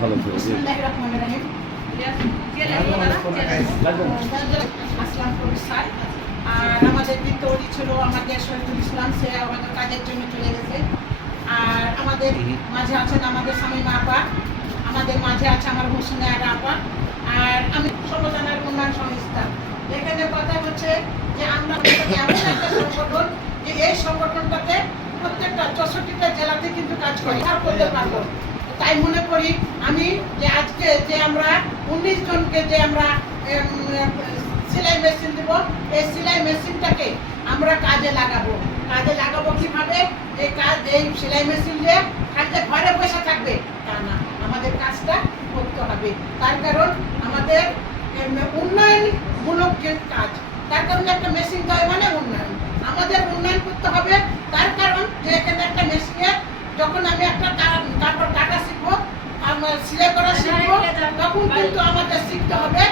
ভালো আর আমাদের তৈরি ছিল আমাদের শহীদুল ইসলাম সে আমাদের কাজের জন্য চলে গেছে আর আমাদের মাঝে আছেন আমাদের স্বামী আপা আমাদের মাঝে আছে আমার আপা আর আমি উন্নয়ন সংস্থা এখানে কথা হচ্ছে যে আমরা এমন একটা সংগঠন, যে এই সংগঠনটাতে প্রত্যেকটা চৌষট্টিটা জেলাতে কিন্তু কাজ করি। আর করতে পারব তাই মনে করি আমি যে আজকে যে আমরা উনিশ জনকে যে আমরা সেলাই মেশিন দেব, এই সেলাই মেশিনটাকে আমরা কাজে লাগাবো। কাজে লাগাবো কীভাবে? এই কাজ, এই সেলাই মেশিন দিয়ে যে ঘরে বসে থাকবে। তা না, আমাদের কাজটা করতে হবে। তার কারণ আমাদের উন্নয়নমূলক যে কাজ, তার কারণে একটা মেশিন দেয় মানে উন্নয়ন। আমাদের উন্নয়ন করতে হবে, তার কারণ যে এখানে একটা মেশিনে যখন আমি একটা আমরা সিলাই করা শিখব তখন কিন্তু আমাদের শিখতে হবে